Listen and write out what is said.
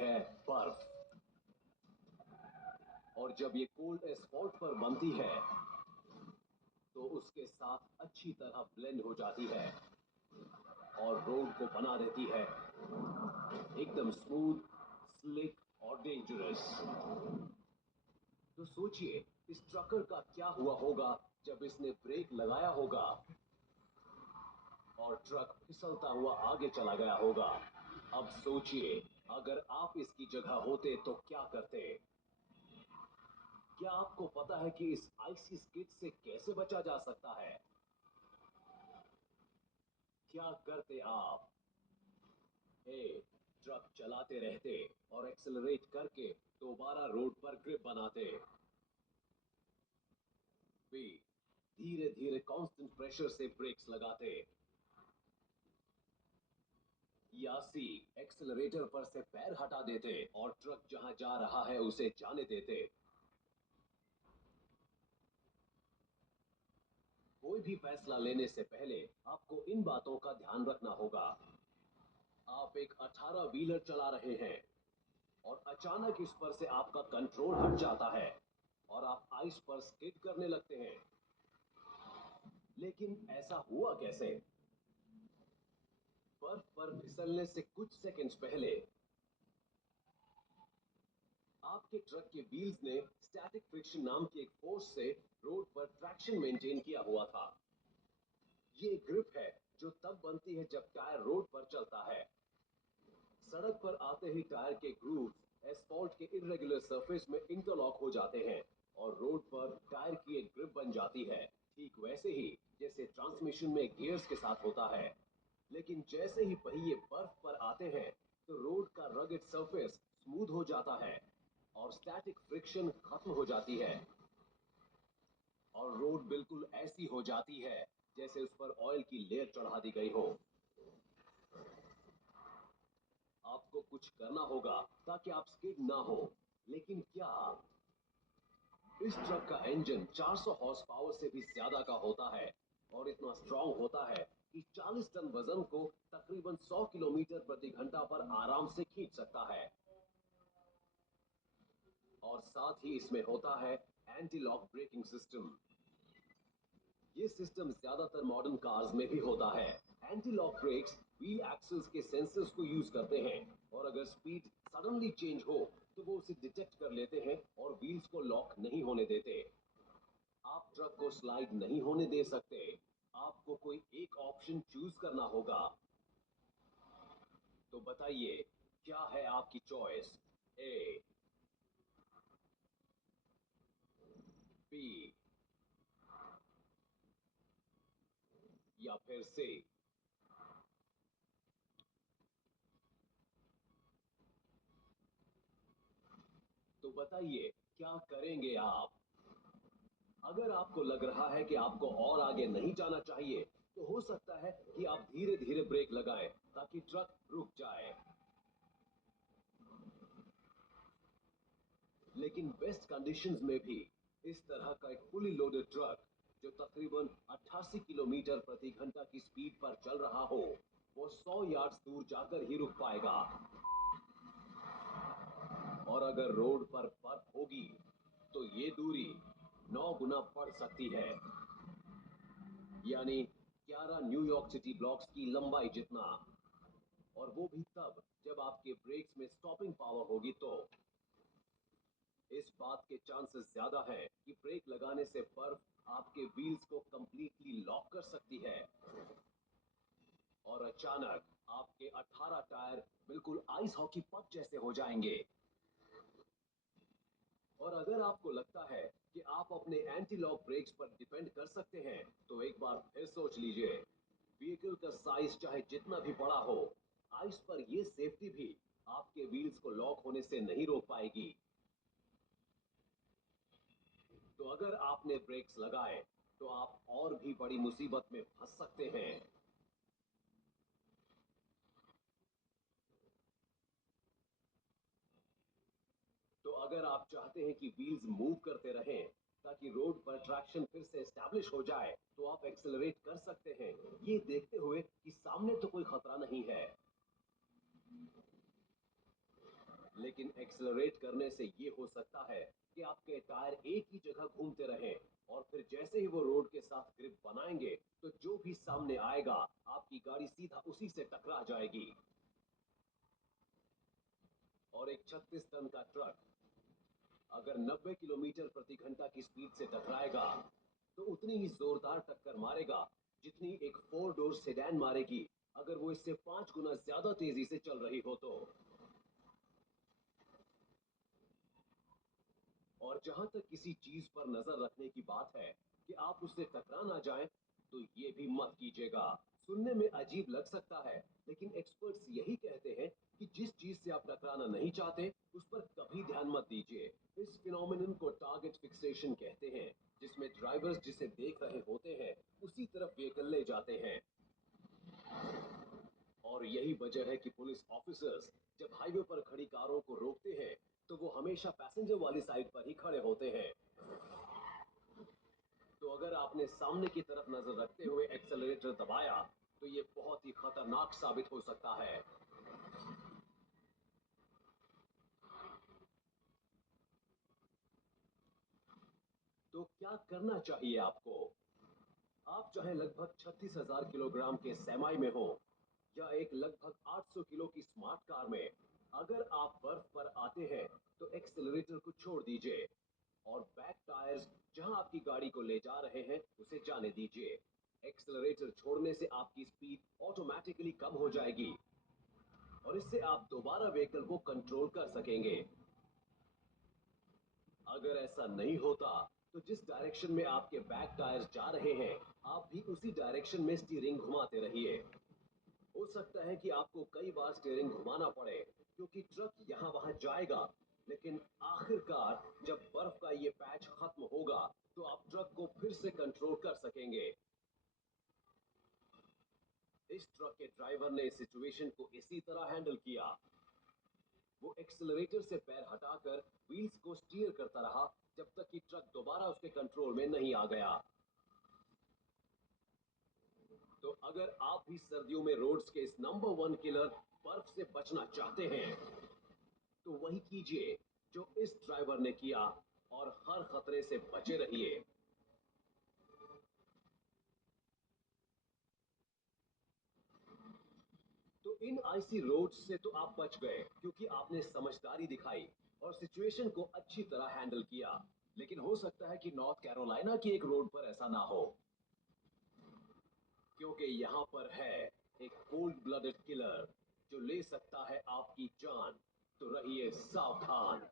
है बर्फ। और जब ये कोल्ड एस्फॉल्ट पर बनती है तो उसके साथ अच्छी तरह ब्लेंड हो जाती है और रोड को बना देती है एकदम स्मूथ, स्लिक और डेंजरस। तो सोचिए इस ट्रकर का क्या हुआ होगा जब इसने ब्रेक लगाया होगा और ट्रक फिसलता हुआ आगे चला गया होगा। अब सोचिए अगर आप इसकी जगह होते तो क्या करते। क्या आपको पता है कि इस आइसी स्किड से कैसे बचा जा सकता है? क्या करते आप? ए, ट्रक चलाते रहते और एक्सेलरेट करके दोबारा रोड पर ग्रिप बनाते। बी, धीरे धीरे कांस्टेंट प्रेशर से ब्रेक्स लगाते। या सी, एक्सेलरेटर पर से पैर हटा देते और ट्रक जहां जा रहा है उसे जाने देते। कोई भी फैसला लेने से पहले आपको इन बातों का ध्यान रखना होगा। आप एक 18 व्हीलर चला रहे हैं और अचानक इस पर से आपका कंट्रोल हट जाता है और आप आइस पर स्किड करने लगते हैं। लेकिन ऐसा हुआ कैसे? बर्फ पर फिसलने से कुछ सेकंड्स पहले आपके ट्रक के व्हील्स ने स्टैटिक फ्रिक्शन नाम की एक फोर्स से रोड पर ट्रैक्शन मेंटेन किया हुआ था। ये ग्रिप है जो तब बनती है जब टायर रोड पर चलता है। सड़क पर आते ही टायर के ग्रूव्स एस्फॉल्ट के इरेगुलर सरफेस में इंटरलॉक हो जाते हैं और रोड पर टायर की एक ग्रिप बन जाती है, ठीक वैसे ही जैसे ट्रांसमिशन में गियर्स के साथ होता है। लेकिन जैसे ही पहिए बर्फ पर आते हैं तो रोड का रगेड सरफेस स्मूथ हो जाता है और स्टैटिक फ्रिक्शन खत्म हो जाती है और रोड बिल्कुल ऐसी हो जाती है जैसे उस पर ऑयल की लेयर चढ़ा दी गई हो। आपको कुछ करना होगा ताकि आप स्किड ना हो। लेकिन क्या? इस ट्रक का इंजन 400 हॉर्स पावर से भी ज्यादा का होता है और इतना स्ट्रांग होता है कि 40 टन वजन को तकरीबन 100 किलोमीटर प्रति घंटा पर आराम से खींच सकता है। और साथ ही इसमें होता है एंटी लॉक ब्रेकिंग सिस्टम। ये सिस्टम ज्यादातर मॉडर्न कार्स में भी होता है। एंटी लॉक ब्रेक्स व्हील एक्सेल्स के सेंसर्स को यूज करते हैं और अगर स्पीड सडनली चेंज हो तो वो उसे डिटेक्ट कर लेते हैं और व्हील्स को लॉक नहीं होने देते। आप ट्रक को स्लाइड नहीं होने दे सकते। आपको कोई एक ऑप्शन चूज करना होगा। तो बताइए क्या है आपकी चॉइस? ए, बी या फिर सी? तो बताइए क्या करेंगे आप? अगर आपको लग रहा है कि आपको और आगे नहीं जाना चाहिए तो हो सकता है कि आप धीरे धीरे ब्रेक लगाएं ताकि ट्रक रुक जाए। लेकिन बेस्ट कंडीशंस में भी इस तरह का एक फुली लोडेड ट्रक जो तकरीबन 88 किलोमीटर प्रति घंटा की स्पीड पर चल रहा हो वो 100 यार्ड्स दूर जाकर ही रुक पाएगा। और अगर रोड पर बर्फ होगी तो ये दूरी 9 गुना बढ़ सकती है, यानी 11 न्यूयॉर्क सिटी ब्लॉक्स की लंबाई जितना। और वो भी तब जब आपके ब्रेक्स में स्टॉपिंग पावर होगी तो इस बात के चांसेस ज्यादा हैं कि ब्रेक लगाने से बर्फ आपके व्हील्स को कंप्लीटली लॉक कर सकती है और अचानक आपके 18 टायर बिल्कुल आइस हॉकी पक जैसे हो जाएंगे। और अगर आपको लगता है कि आप अपने एंटी लॉक ब्रेक्स पर डिपेंड कर सकते हैं तो एक बार फिर सोच लीजिए। व्हीकल का साइज चाहे जितना भी बड़ा हो, आइस पर यह सेफ्टी भी आपके व्हील्स को लॉक होने से नहीं रोक पाएगी। तो अगर आपने ब्रेक्स लगाए तो आप और भी बड़ी मुसीबत में फंस सकते हैं। तो अगर आप चाहते हैं कि व्हील्स मूव करते रहें ताकि रोड पर ट्रैक्शन फिर से एस्टैब्लिश हो जाए तो आप एक्सेलरेट कर सकते हैं, ये देखते हुए कि सामने तो कोई खतरा नहीं है। लेकिन एक्सेलरेट करने से ये हो सकता है कि आपके टायर एक ही जगह घूमते रहें और फिर जैसे ही वो रोड के साथ ग्रिप बनाएंगे तो जो भी सामने आएगा आपकी गाड़ी सीधा उसी से टकरा जाएगी। और एक 36 टन का ट्रक अगर 90 किलोमीटर प्रति घंटा की स्पीड से टकराएगा तो उतनी ही जोरदार टक्कर मारेगा जितनी एक 4 डोर सेडान मारेगी अगर वो इससे 5 गुना ज्यादा तेजी से चल रही हो तो। और जहां तक किसी चीज पर नजर रखने की बात है कि आप उससे टकरा ना जाएं, तो ये भी मत कीजिएगा। सुनने में अजीब लग सकता है, लेकिन एक्सपर्ट्स यही कहते हैं कि जिस चीज से आप टकराना नहीं चाहते उस पर कभी ध्यान मत दीजिए। इस फिनोमिनन को टारगेट फिक्सेशन कहते हैं, जिसमें ड्राइवर्स जिसे देख रहे होते हैं उसी तरफ व्हीकल ले जाते हैं। और यही वजह है कि पुलिस ऑफिसर्स जब हाईवे पर खड़ी कारों को रोकते हैं तो वो हमेशा पैसेंजर वाली साइड पर ही खड़े होते हैं। तो अगर आपने सामने की तरफ नजर रखते हुए एक्सेलरेटर दबाया तो ये बहुत ही खतरनाक साबित हो सकता है। तो क्या करना चाहिए आपको? आप चाहे लगभग 36,000 किलोग्राम के सेमाई में हो या एक लगभग 800 किलो की स्मार्ट कार में, अगर आप बर्फ पर आते हैं तो एक्सेलरेटर को छोड़ दीजिए और बैक टायर्स जहां आपकी गाड़ी को ले जा रहे हैं उसे जाने दीजिए। एक्सेलरेटर छोड़ने से आपकी स्पीड ऑटोमेटिकली कम हो जाएगी और इससे आप दोबारा व्हीकल को कंट्रोल कर सकेंगे। अगर ऐसा नहीं होता तो जिस डायरेक्शन में आपके बैक टायर्स जा रहे हैं आप भी उसी डायरेक्शन में स्टीयरिंग घुमाते रहिए। हो सकता है कि आपको कई बार स्टीयरिंग घुमाना पड़े क्योंकि ट्रक यहाँ वहां जाएगा, लेकिन आखिरकार जब बर्फ का ये पैच खत्म होगा तो आप ट्रक को फिर से कंट्रोल कर सकेंगे। इस ट्रक के ड्राइवर ने इस सिचुएशन को इसी तरह हैंडल किया। वो एक्सेलरेटर से पैर हटाकर व्हील्स को स्टीयर करता रहा जब तक कि ट्रक दोबारा उसके कंट्रोल में नहीं आ गया। तो अगर आप भी सर्दियों में रोड्स के इस नंबर वन किलर बर्फ से बचना चाहते हैं तो वही कीजिए जो इस ड्राइवर ने किया और हर खतरे से बचे रहिए। तो इन आईसी रोड्स से तो आप बच गए क्योंकि आपने समझदारी दिखाई और सिचुएशन को अच्छी तरह हैंडल किया। लेकिन हो सकता है कि नॉर्थ कैरोलिना की एक रोड पर ऐसा ना हो, क्योंकि यहां पर है एक कोल्ड ब्लडेड किलर जो ले सकता है आपकी जान। तो रहिए सावधान।